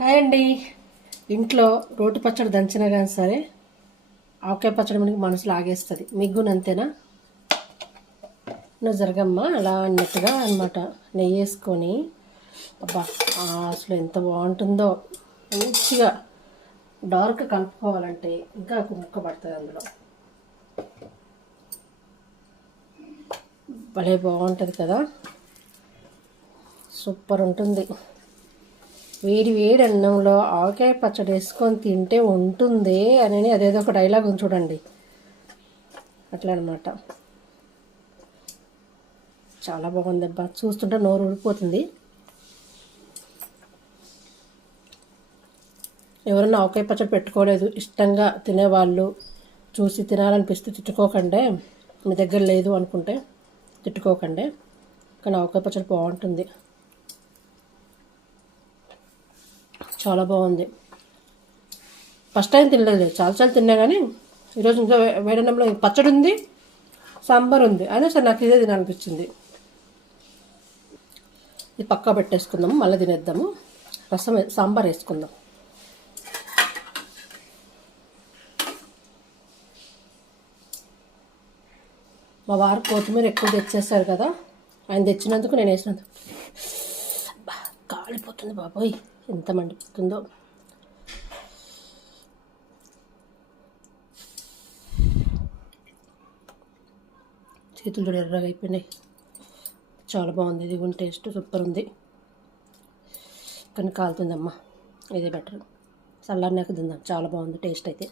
Hi అండి. ఇంట్లో రోటి పచ్చడి దంచినా కానీ సరే ఆవకాయ పచ్చడి మనకి మనసు లాగేస్తుంది. మీకు కూడా అంతేనా? నువ్వు జరగమ్మా అలా అన్నట్టుగా అనమాట. నెయ్యి వేసుకొని అబ్బా అసలు ఎంత బాగుంటుందో. మంచిగా డార్క్ కలుపుకోవాలంటే ఇంకా ముక్క పడుతుంది అందులో. భలే బాగుంటుంది కదా, సూపర్ ఉంటుంది. వేడి వేడి అన్నంలో ఆవకాయ పచ్చడి వేసుకొని తింటే ఉంటుంది అని అదేదో ఒక డైలాగ్ ఉంది చూడండి, అట్లా అనమాట. చాలా బాగుంది అబ్బా, చూస్తుంటే నోరు ఊడిపోతుంది. ఎవరైనా ఆవకాయ పచ్చడి పెట్టుకోలేదు ఇష్టంగా తినేవాళ్ళు చూసి తినాలనిపిస్తే తిట్టుకోకండి. మీ దగ్గర లేదు అనుకుంటే తిట్టుకోకండి, కానీ ఆవకాయ పచ్చడి బాగుంటుంది, చాలా బాగుంది. ఫస్ట్ టైం తినలేదు, చాలాసార్లు తిన్నా, కానీ ఈరోజు ఇంకా వేడన్నంలో పచ్చడి ఉంది, సాంబార్ ఉంది, అయినా సరే నాకు ఇదే తినాలనిపించింది. ఇది పక్కా పెట్టేసుకుందాము, మళ్ళీ తినేద్దాము. సాంబార్ వేసుకుందాం. మా వారు కొత్తిమీర ఎక్కువ తెచ్చేస్తారు కదా, ఆయన తెచ్చినందుకు నేను వేసినందుకు కాలిపోతుంది బాబోయ్, ఎంత మండిపోతుందో. చేతులు చూడ ఎర్రగా అయిపోయినాయి. చాలా బాగుంది, ఇది కూడా టేస్ట్ సూపర్ ఉంది, కానీ కాలుతుందమ్మా. ఇదే బెటర్, చల్లారినాక తిందాం. చాలా బాగుంది టేస్ట్ అయితే.